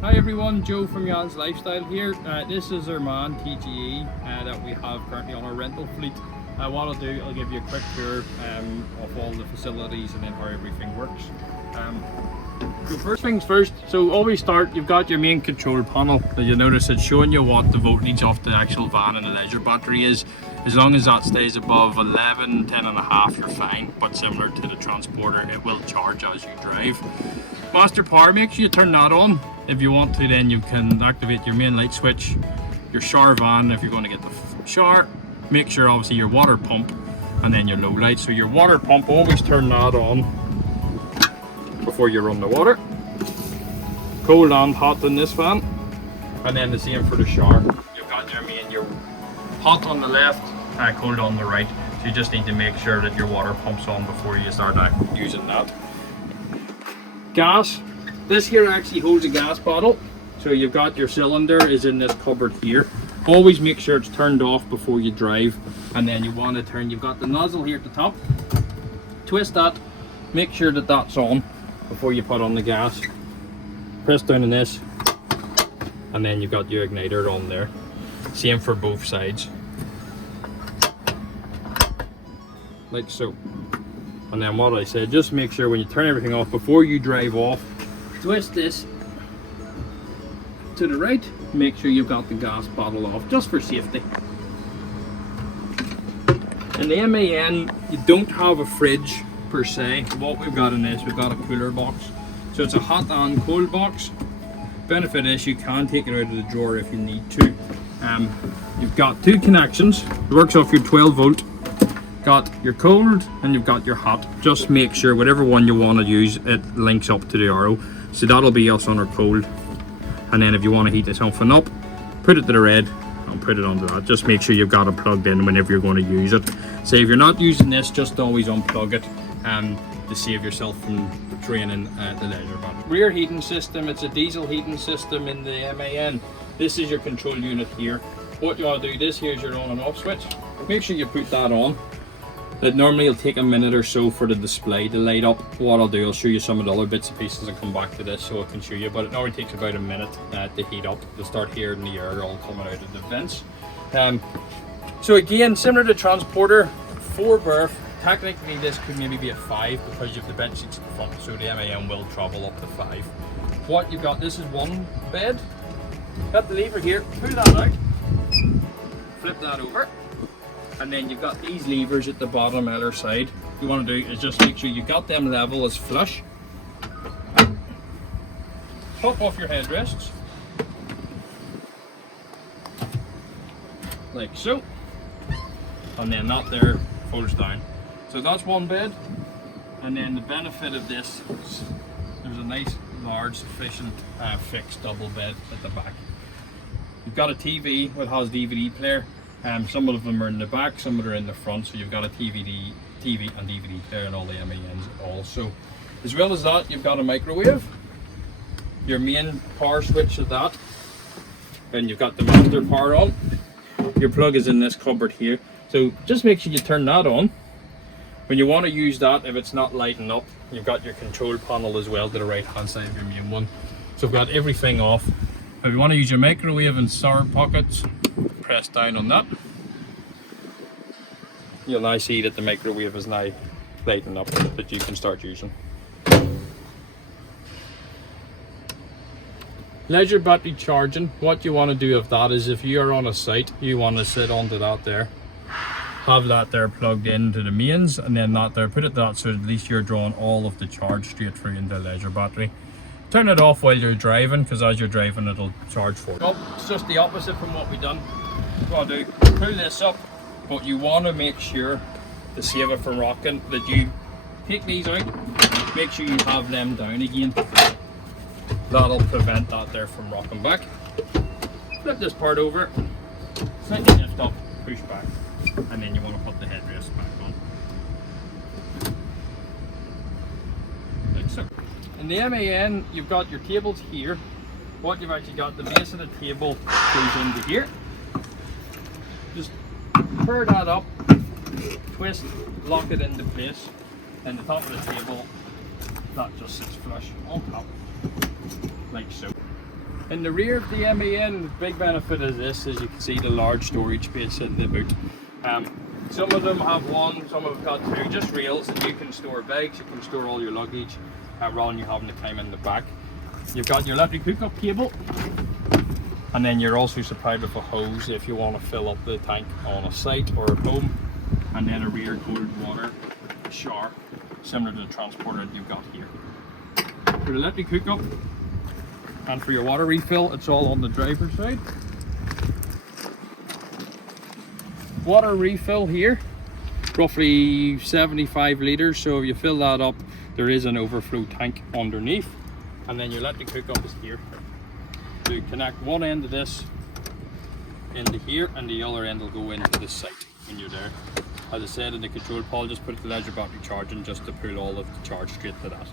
Hi everyone, Joe from Jan's Lifestyle here. This is our MAN TGE that we have currently on our rental fleet. What I'll do, I'll give you a quick tour of all the facilities and then how everything works. So first things first, so always start, you've got your main control panel. You'll notice it's showing you what the voltage of the actual van and the leisure battery is. As long as that stays above 11, 10.5, you're fine, but similar to the transporter, it will charge as you drive. Master power, make sure you turn that on. If you want to, then you can activate your main light switch, your shower van if you're going to get the shower. Make sure obviously your water pump and then your low light. So your water pump, always turn that on before you run the water. Cold and hot in this van, and then the same for the shower. You've got your hot on the left, cold on the right. So you just need to make sure that your water pump's on before you start using that. Gas. This here actually holds a gas bottle. So you've got your cylinder is in this cupboard here. Always make sure it's turned off before you drive, and then you want to turn, you've got the nozzle here at the top. Twist that, make sure that that's on before you put on the gas. Press down on this, and then you've got your igniter on there. Same for both sides. Like so. And then what I said, just make sure when you turn everything off before you drive off, twist this to the right, make sure you've got the gas bottle off, just for safety. In the MAN, you don't have a fridge per se. What we've got in this, we've got a cooler box. So it's a hot and cold box. Benefit is you can take it out of the drawer if you need to. You've got two connections. It works off your 12 volt. Got your cold and you've got your hot. Just make sure whatever one you want to use, it links up to the arrow. So that'll be us on our cold. And then if you want to heat something up, put it to the red and put it onto that. Just make sure you've got it plugged in whenever you're going to use it. So if you're not using this, just always unplug it to save yourself from draining the leisure battery. Rear heating system, it's a diesel heating system in the MAN. This is your control unit here. What you want to do, this here is your on and off switch. Make sure you put that on. It normally will take a minute or so for the display to light up. What I'll do, I'll show you some of the other bits and pieces and come back to this so I can show you, but it normally takes about a minute to heat up. You'll start hearing the air all coming out of the vents. So again, similar to transporter, 4 berth. Technically this could maybe be a 5 because you have the bench seats in the front, so the MAN will travel up to 5. What you've got, this is one bed. Got the lever here, pull that out, flip that over. And then you've got these levers at the bottom either side. What you want to do is just make sure you've got them level as flush. Pop off your headrests. Like so. And then that there folds down. So that's one bed. And then the benefit of this is there's a nice, large, sufficient fixed double bed at the back. You've got a TV that has DVD player. Some of them are in the back, some of them are in the front, so you've got a TV and DVD player in all the MANs also. As well as that, you've got a microwave, your main power switch of that, and you've got the master power on. Your plug is in this cupboard here, so just make sure you turn that on. When you want to use that, if it's not lighting up, you've got your control panel as well to the right hand side of your main one. So we've got everything off. If you want to use your microwave and sour pockets, press down on that. You'll now see that the microwave is now lighting up, that you can start using. Leisure battery charging, what you want to do of that is if you are on a site, you want to sit onto that there. Have that there plugged into the mains and then that there, put it that so at least you're drawing all of the charge straight through into the leisure battery. Turn it off while you're driving, because as you're driving it'll charge for you. Oh, it's just the opposite from what we've done. What I'll do, pull this up, but you want to make sure to save it from rocking that you take these out, make sure you have them down again. That'll prevent that there from rocking back. Flip this part over, slightly lift up, push back, and then you want to put the headrest back on. Like so. In the MAN, you've got your tables here. What you've actually got, the base of the table goes into here. Just purr that up, twist, lock it into place, and the top of the table, that just sits flush on top, like so. In the rear of the MAN, the big benefit of this is you can see the large storage space in the boot. Some of them have one, some have got two, just rails, and you can store bags, you can store all your luggage rather than you having to climb in the back. You've got your electric hookup cable, and then you're also supplied with a hose if you want to fill up the tank on a site or at home, and then a rear cold water shower, similar to the transporter that you've got here. For the electric hookup and for your water refill, it's all on the driver's side. Water refill here, roughly 75 litres, so if you fill that up, there is an overflow tank underneath, and then your electric hookup is here. So you connect one end of this into here, and the other end will go into this site when you're there. As I said in the control pod, just put the leisure battery charging just to pull all of the charge straight to that.